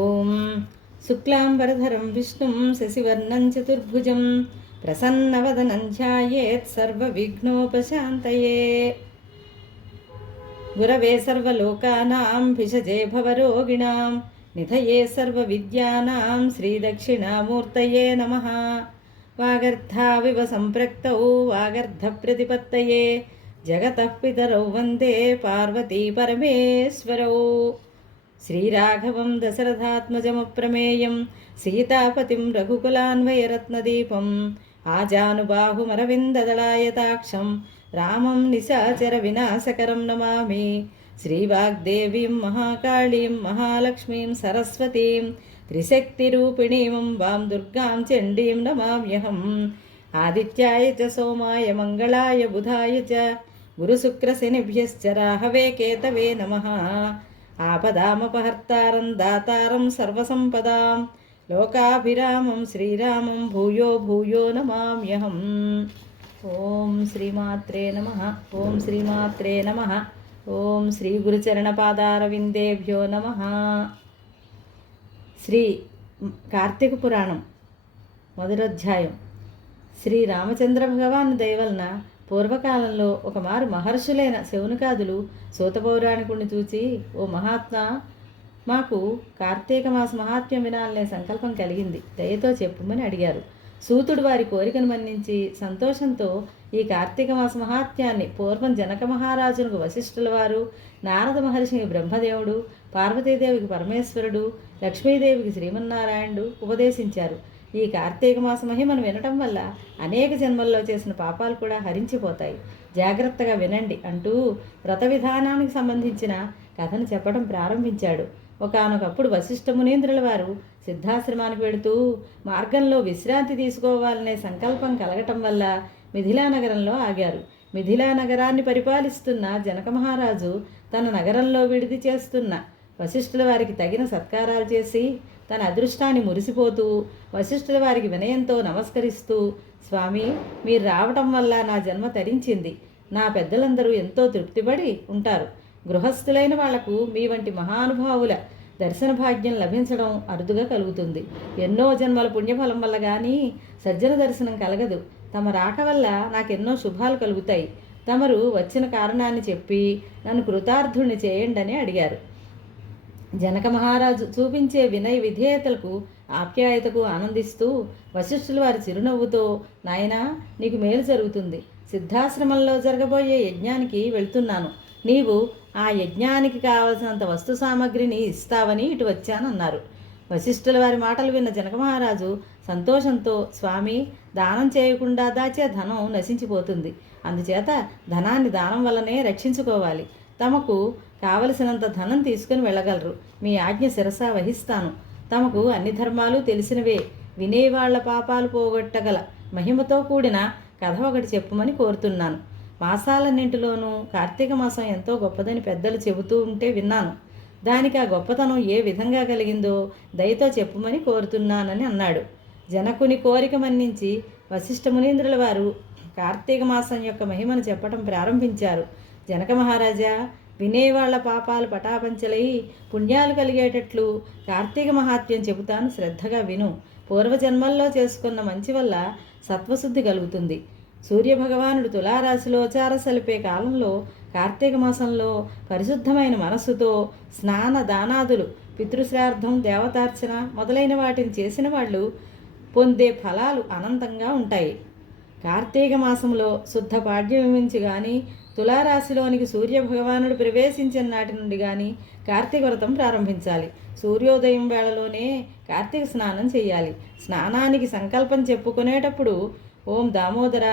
ఓం శుక్లాంబరధరం విష్ణుం శశివర్ణం చతుర్భుజం ప్రసన్నవదనం ధ్యాయేత్ సర్వవిఘ్నోపశాంతయే. గురవే సర్వలోకానాం భిషజే భవరోగిణాం నిధయే సర్వవిద్యానాం శ్రీదక్షిణామూర్తయే నమః. వాగర్ధావివ సంప్రక్తౌ వాగర్ధప్రతిపత్తయే జగతః పితరౌ వందే పార్వతీ పరమేశ్వరౌ. శ్రీరాఘవం దశరథాత్మజమప్రమేయం సీతాపతిం రఘుకులాన్వయరత్నదీపం ఆజానుబాహుమరవిందదళాయతాక్షం రామం నిశాచర వినాశకరం నమామి. శ్రీవాగ్దేవీం మహాకాళీం మహాలక్ష్మీం సరస్వతీం త్రిశక్తిరూపిణీం వాం దుర్గాం చండీం నమామ్యహం. ఆదిత్యాయ చ సోమాయ మంగళాయ బుధాయ చ గురుశుక్రశనిభ్యశ్చ రాహవే కేతవే నమః. ఆపదామపహర్తారం దాతారం సర్వసంపదాం లోకాభిరామం శ్రీరామం భూయో భూయో నమామ్యహం. ఓం శ్రీమాత్రే నమః. ఓం శ్రీమాత్రే నమః. ఓం శ్రీ గురుచరణపాదారవిందేభ్యో నమః. శ్రీ కార్తీక పురాణం మొదలధ్యాయం. శ్రీ రామచంద్ర భగవాను దయవలన పూర్వకాలంలో ఒకమారు మహర్షులైన శౌనకాదులు సూత పౌరాణికుడిని చూచి, ఓ మహాత్మా, మాకు కార్తీక మాస మహాత్మ్యం వినాలనే సంకల్పం కలిగింది, దయతో చెప్పుమని అడిగారు. సూతుడు వారి కోరికను మన్నించి సంతోషంతో ఈ కార్తీక మాస మహాత్మ్యాన్ని పూర్వం జనక మహారాజునకు వశిష్ఠుల వారు, నారద మహర్షికి బ్రహ్మదేవుడు, పార్వతీదేవికి పరమేశ్వరుడు, లక్ష్మీదేవికి శ్రీమన్నారాయణుడు ఉపదేశించారు. ఈ కార్తీక మాస మహిమను వినటం వల్ల అనేక జన్మల్లో చేసిన పాపాలు కూడా హరించిపోతాయి, జాగ్రత్తగా వినండి అంటూ వ్రత విధానానికి సంబంధించిన కథను చెప్పడం ప్రారంభించాడు. ఒకానొకప్పుడు వశిష్ఠ మునీంద్రుల వారు సిద్ధాశ్రమానికి వెడుతూ మార్గంలో విశ్రాంతి తీసుకోవాలనే సంకల్పం కలగటం వల్ల మిథిలా నగరంలో ఆగారు. మిథిలా నగరాన్ని పరిపాలిస్తున్న జనక మహారాజు తన నగరంలో విడిది చేస్తున్న వశిష్ఠుల వారికి తగిన సత్కారాలు చేసి తన అదృష్టాన్ని మురిసిపోతూ వశిష్ఠుల వారికి వినయంతో నమస్కరిస్తూ, స్వామి, మీరు రావటం వల్ల నా జన్మ తరించింది. నా పెద్దలందరూ ఎంతో తృప్తిపడి ఉంటారు. గృహస్థులైన వాళ్లకు మీ వంటి మహానుభావుల దర్శన భాగ్యం లభించడం అరుదుగా కలుగుతుంది. ఎన్నో జన్మల పుణ్యఫలం వల్ల కానీ సజ్జన దర్శనం కలగదు. తమ రాక వల్ల నాకెన్నో శుభాలు కలుగుతాయి. తమరు వచ్చిన కారణాన్ని చెప్పి నన్ను కృతార్థుణ్ణి చేయండి అని అడిగారు. జనక మహారాజు చూపించే వినయ విధేయతలకు ఆప్యాయతకు ఆనందిస్తూ వశిష్ఠుల వారి చిరునవ్వుతో, నాయనా, నీకు మేలు జరుగుతుంది. సిద్ధాశ్రమంలో జరగబోయే యజ్ఞానికి వెళ్తున్నాను. నీవు ఆ యజ్ఞానికి కావలసినంత వస్తు సామగ్రిని ఇస్తావని ఇటు వచ్చానన్నారు. వశిష్ఠుల వారి మాటలు విన్న జనక మహారాజు సంతోషంతో, స్వామి, దానం చేయకుండా దాచే ధనం నశించిపోతుంది. అందుచేత ధనాన్ని దానం వల్లనే రక్షించుకోవాలి. తమకు కావలసినంత ధనం తీసుకుని వెళ్ళగలరు. మీ ఆజ్ఞ శిరసా వహిస్తాను. తమకు అన్ని ధర్మాలు తెలిసినవే. వినేవాళ్ల పాపాలు పోగొట్టగల మహిమతో కూడిన కథ ఒకటి చెప్పుమని కోరుతున్నాను. మాసాలన్నింటిలోనూ కార్తీక మాసం ఎంతో గొప్పదని పెద్దలు చెబుతూ ఉంటే విన్నాను. దానికి ఆ గొప్పతనం ఏ విధంగా కలిగిందో దయతో చెప్పుమని కోరుతున్నానని అన్నాడు. జనకుని కోరిక మన్నించి వశిష్ఠ మునీంద్రుల వారు కార్తీక మాసం యొక్క మహిమను చెప్పటం ప్రారంభించారు. జనక మహారాజా, వినేవాళ్ల పాపాలు పటాపంచలై పుణ్యాలు కలిగేటట్లు కార్తీక మహాత్మ్యం చెబుతాను, శ్రద్ధగా విను. పూర్వజన్మల్లో చేసుకున్న మంచి వల్ల సత్వశుద్ధి కలుగుతుంది. సూర్యభగవానుడు తులారాశిలో చారసలిపే కాలంలో కార్తీక మాసంలో పరిశుద్ధమైన మనస్సుతో స్నాన దానాదులు, పితృశ్రార్థం, దేవతార్చన మొదలైన వాటిని చేసిన వాళ్ళు పొందే ఫలాలు అనంతంగా ఉంటాయి. కార్తీక మాసంలో శుద్ధ పాడ్యం నుంచి కానీ తులారాశిలోనికి సూర్యభగవానుడు ప్రవేశించిన నాటి నుండి కానీ కార్తీక వ్రతం ప్రారంభించాలి. సూర్యోదయం వేళలోనే కార్తీక స్నానం చేయాలి. స్నానానికి సంకల్పం చెప్పుకునేటప్పుడు, ఓం దామోదర,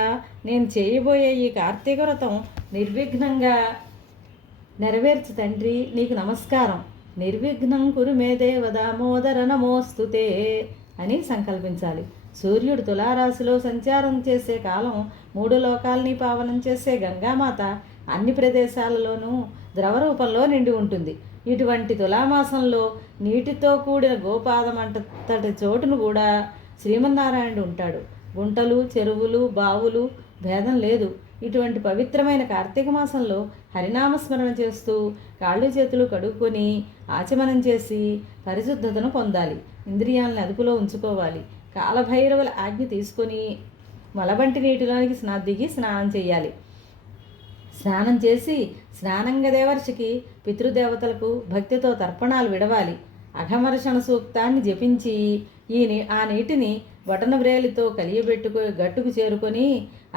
నేను చేయబోయే ఈ కార్తీక వ్రతం నిర్విఘ్నంగా నెరవేర్చు తండ్రి, నీకు నమస్కారం. నిర్విఘ్నం కురు మే దేవ దామోదర నమోస్తుతే అని సంకల్పించాలి. సూర్యుడు తులారాశిలో సంచారం చేసే కాలం 3 లోకాల్ని పావనం చేసే గంగామాత అన్ని ప్రదేశాలలోనూ ద్రవ రూపంలో నిండి ఉంటుంది. ఇటువంటి తులామాసంలో నీటితో కూడిన గోపాదమంతటి చోటును కూడా శ్రీమన్నారాయణుడు ఉంటాడు. గుంటలు, చెరువులు, బావులు భేదం లేదు. ఇటువంటి పవిత్రమైన కార్తీక మాసంలో హరినామస్మరణ చేస్తూ కాళ్ళు చేతులు కడుక్కొని ఆచమనం చేసి పరిశుద్ధతను పొందాలి. ఇంద్రియాలను అదుపులో ఉంచుకోవాలి. కాలభైరవుల ఆజ్ఞ తీసుకొని మలబంటి నీటిలోనికి దిగి స్నానం చేయాలి. స్నానం చేసి స్నానంగదేవర్షికి పితృదేవతలకు భక్తితో తర్పణాలు విడవాలి. అఘమర్షణ సూక్తాన్ని జపించి ఆ నీటిని బటన వ్రేలితో గట్టుకు చేరుకొని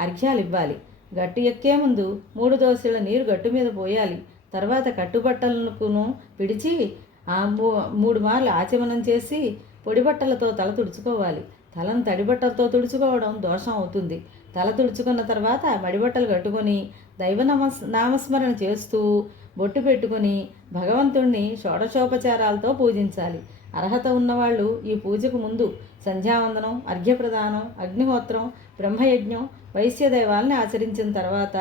అర్ఘ్యాలు ఇవ్వాలి. గట్టు ఎక్కే ముందు 3 దోసెల నీరు గట్టు మీద పోయాలి. తర్వాత కట్టుబట్టలను పిడిచి 3 మార్లు ఆచమనం చేసి పొడి బట్టలతో తల తుడుచుకోవాలి. తలను తడిబట్టలతో తుడుచుకోవడం దోషం అవుతుంది. తల తుడుచుకున్న తర్వాత మడిబట్టలు కట్టుకొని నామస్మరణ చేస్తూ బొట్టు పెట్టుకొని భగవంతుణ్ణి షోడశోపచారాలతో పూజించాలి. అర్హత ఉన్నవాళ్ళు ఈ పూజకు ముందు సంధ్యావందనం, అర్ఘ్యప్రదానం, అగ్నిహోత్రం, బ్రహ్మయజ్ఞం, వైశ్యదైవాల్ని ఆచరించిన తర్వాత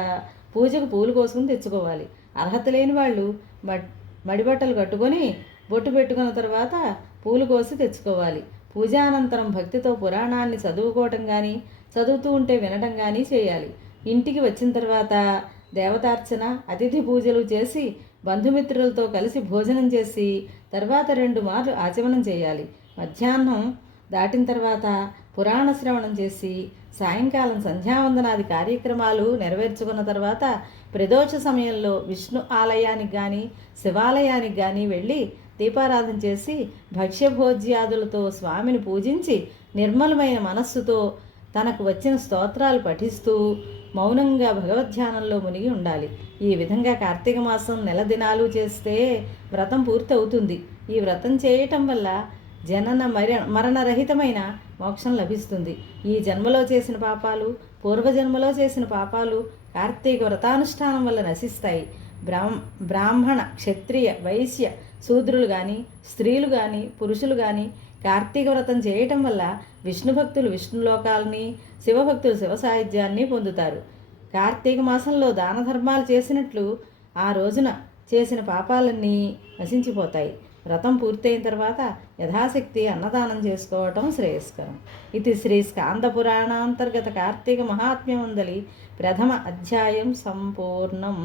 పూజకు పూలు కోసుకుని తెచ్చుకోవాలి. అర్హత లేని వాళ్ళు మడిబట్టలు కట్టుకొని బొట్టు పెట్టుకున్న తర్వాత పూలు కోసి తెచ్చుకోవాలి. పూజానంతరం భక్తితో పురాణాన్ని చదువుకోవటం కానీ, చదువుతూ ఉంటే వినటం కానీ చేయాలి. ఇంటికి వచ్చిన తర్వాత దేవతార్చన, అతిథి పూజలు చేసి బంధుమిత్రులతో కలిసి భోజనం చేసి తర్వాత 2 మార్లు ఆచమనం చేయాలి. మధ్యాహ్నం దాటిన తర్వాత పురాణ శ్రవణం చేసి సాయంకాలం సంధ్యావందనాది కార్యక్రమాలు నెరవేర్చుకున్న తర్వాత ప్రదోష సమయంలో విష్ణు ఆలయానికి కానీ శివాలయానికి కానీ వెళ్ళి దీపారాధన చేసి భక్ష్యభోజ్యాదులతో స్వామిని పూజించి నిర్మలమైన మనస్సుతో తనకు వచ్చిన స్తోత్రాలు పఠిస్తూ మౌనంగా భగవద్ధ్యానంలో మునిగి ఉండాలి. ఈ విధంగా కార్తీక మాసం నెల దినాలు చేస్తే వ్రతం పూర్తి అవుతుంది. ఈ వ్రతం చేయటం వల్ల జనన మరణరహితమైన మోక్షం లభిస్తుంది. ఈ జన్మలో చేసిన పాపాలు, పూర్వజన్మలో చేసిన పాపాలు కార్తీక వ్రతానుష్ఠానం వల్ల నశిస్తాయి. బ్రాహ్మణ, క్షత్రియ, వైశ్య, శూద్రులు కానీ, స్త్రీలు కానీ, పురుషులు కానీ కార్తీక వ్రతం చేయటం వల్ల విష్ణు భక్తులు విష్ణులోకాలని, శివభక్తులు శివ సాయుధ్యాన్ని పొందుతారు. కార్తీక మాసంలో దాన ధర్మాలు చేసినట్లు ఆ రోజున చేసిన పాపాలన్నీ నశించిపోతాయి. వ్రతం పూర్తయిన తర్వాత యథాశక్తి అన్నదానం చేసుకోవటం శ్రేయస్కరం. ఇది శ్రీ స్కాంద పురాణాంతర్గత కార్తీక మహాత్మ్యమందలి 1వ అధ్యాయం సంపూర్ణం.